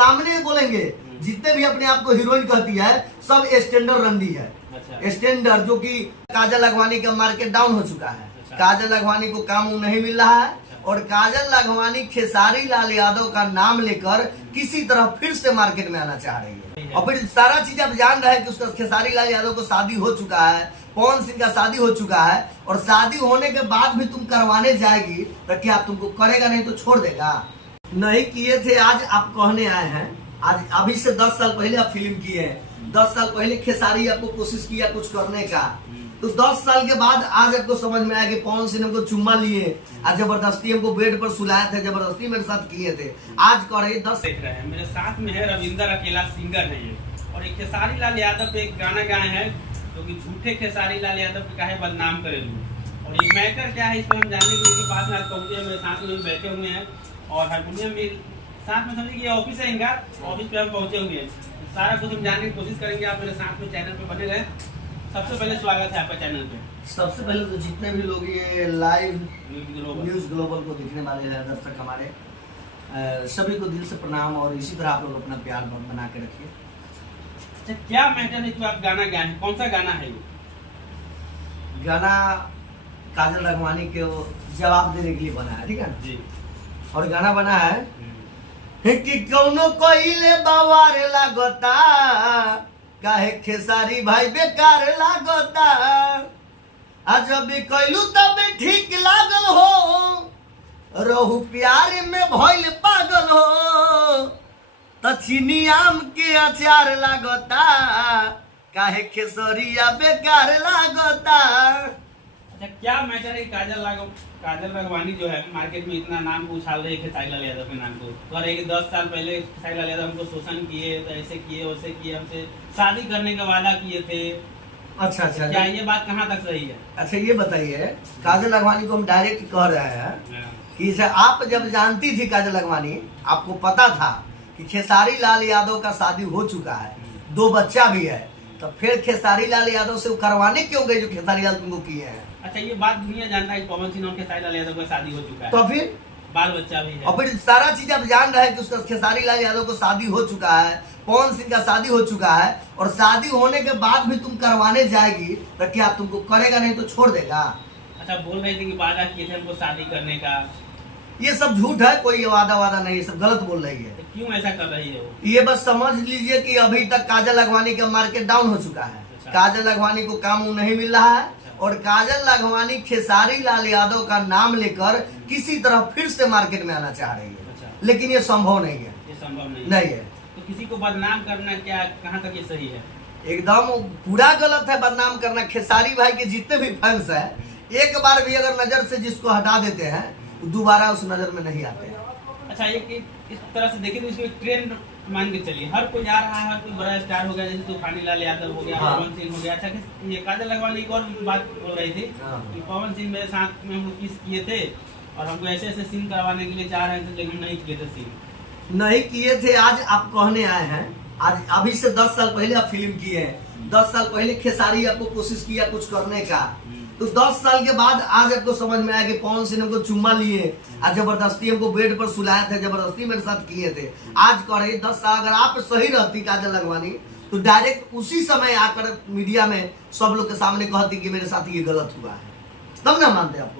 सामने बोलेंगे। जितने भी अपने आप को हीरोइन कहती है सब स्टैंडर्ड रंडी है। अच्छा। स्टैंडर्ड जो कि काजल लखवानी का मार्केट डाउन हो चुका है। अच्छा। काजल लखवानी को काम नहीं मिल रहा है और काजल लखवानी खेसारी लाल यादव का नाम लेकर किसी तरह फिर से मार्केट में आना चाह रही है। और फिर सारा चीज आप जान रहे हैं कि उसका खेसारी लाल यादव को शादी हो चुका है, पवन सिंह का शादी हो चुका है और शादी होने के बाद भी तुम करवाने जाएगी तो क्या तुमको करेगा नहीं तो छोड़ देगा? नहीं किए थे, आज आप कहने आए हैं। आज अभी से 10 साल पहले आप फिल्म किए हैं। 10 साल पहले खेसारी आपको कोशिश किया कुछ करने का, तो 10 साल के बाद आज आपको समझ में आया कि पवन सिंह हमको चुम्मा लिए और जबरदस्ती हमको बेड पर सुलाए थे, जबरदस्ती मेरे साथ किए थे। आज कर रहे 10 देख रहे हैं मेरे साथ में है रविंदर अकेला सिंगर है ये, और एक खेसारी लाल यादव पे एक गाना गाए हैं जो कि झूठे खेसारी लाल यादव पे काहे बदनाम करे लूं। और ये मैटर क्या है इस पर हम जानने के बाद में आज पहुंचे, मेरे साथ में बैठे हुए हैं और हारमोनियम में साथ में समझिए ये ऑफिस है इनका, ऑफिस पे हम पहुंचे हुए हैं। सारा कुछ हम जानने की कोशिश करेंगे, आप मेरे साथ में चैनल पे बने रहे। सबसे पहले स्वागत है आपका चैनल पे। सबसे पहले तो जितने भी लोग ये लाइव न्यूज़ ग्लोबल को देखने वाले हैं दर्शक हमारे, सभी को दिल से प्रणाम और इसी तरह आप लोग अपना प्यार बना के रखिए। अच्छा, क्या मैटर है जो आप गाना गाए हैं, कौन सा गाना है ये? गाना काजल लखवानी के जवाब देने के लिए बना है, ठीक है ना जी। और गाना बना है कि कौनो कोइले बवार लागता, काहे खेसारी भाई बेकार लागता, आज भी कैलू तब ठीक लागल हो, रहू प्यार में भइल पागल हो, त चीनी आम के अचार लागता, काहे खेसरिया बेकार लागता। अच्छा, क्या मैटर है काजल लखवानी जो है मार्केट में इतना नाम को उछाल रही है खेसारी लाल यादव के नाम को, और एक 10 साल पहले खेसारी लाल यादव हमको शोषण किए, तो ऐसे किए वैसे किए, हमसे शादी करने का वादा किए थे। अच्छा अच्छा, क्या ये बात कहाँ तक सही है? अच्छा ये बताइए, काजल लखवानी को हम डायरेक्ट कह रहे हैं कि आप जब जानती थी काजल लखवानी, आपको पता था कि खेसारी लाल यादव का शादी हो चुका है, 2 बच्चा भी है, तो फिर खेसारी लाल यादव से करवाने क्यों गए जो खेसारी लाल तुमको किए हैं? अच्छा, ये बात दुनिया जानता है पवन सिंह और खेसारी लाल यादव का शादी हो चुका है, तो फिर बाल बच्चा भी है, और फिर सारा चीज आप जान रहे हैं कि उसका खेसारी लाल यादव को शादी हो चुका है, पवन सिंह का शादी हो चुका है और शादी होने के बाद भी तुम करवाने जाएगी तो क्या तुमको करेगा नहीं तो छोड़ देगा? अच्छा, बोल रहे थे कि वादा किए थे हमको शादी करने का। ये सब झूठ है, कोई वादा नहीं, ये सब गलत बोल रही है। तो क्यों ऐसा कर रही है वो? ये बस समझ लीजिए कि अभी तक काजल लखवानी का मार्केट डाउन हो चुका है। अच्छा। काजल लखवानी को काम नहीं मिल रहा है और काजल लखवानी खेसारी लाल यादव का नाम लेकर किसी तरह फिर से मार्केट में आना चाह रही है। अच्छा। लेकिन ये संभव नहीं है, ये संभव नहीं है। तो किसी को बदनाम करना क्या कहाँ तक ये सही है? एकदम पूरा गलत है बदनाम करना। खेसारी भाई के जितने भी फैंस हैं, एक बार भी अगर नजर से जिसको हटा देते हैं दोबारा उस नजर में नहीं आते हैं। अच्छा, ये कि इस तरह से देखिए तो इसको एक ट्रेंड मान के चलिए, हर कोई आ रहा है, हर कोई बड़ा स्टार हो गया, जैसे तूफानी लाल यादव हो गया, हाँ। पवन सिंह हो गया। अच्छा, ये काजल लखवानी एक और बात बोल रही थी कि पवन सिंह मेरे साथ में हमको किस किए थे और हमको ऐसे ऐसे सीन करवाने के लिए चाह रहे थे, लेकिन नहीं किए थे सीन। नहीं किए थे, आज आप कहने आए हैं। आज अभी से 10 साल पहले आप फिल्म किए हैं। 10 साल पहले खेसारी आपको कोशिश किया कुछ करने का, तो 10 साल के बाद आज आपको समझ में आया कि पवन सिंह हमको चुम्मा लिए और जबरदस्ती हमको बेड पर सुलाए थे, जबरदस्ती मेरे साथ किए थे। आज कर रहे 10 साल अगर आप सही रहती काजल लखवानी तो डायरेक्ट उसी समय आकर मीडिया में सब लोग के सामने कहती कि मेरे साथ ये गलत हुआ है, तब ना मानते आपको।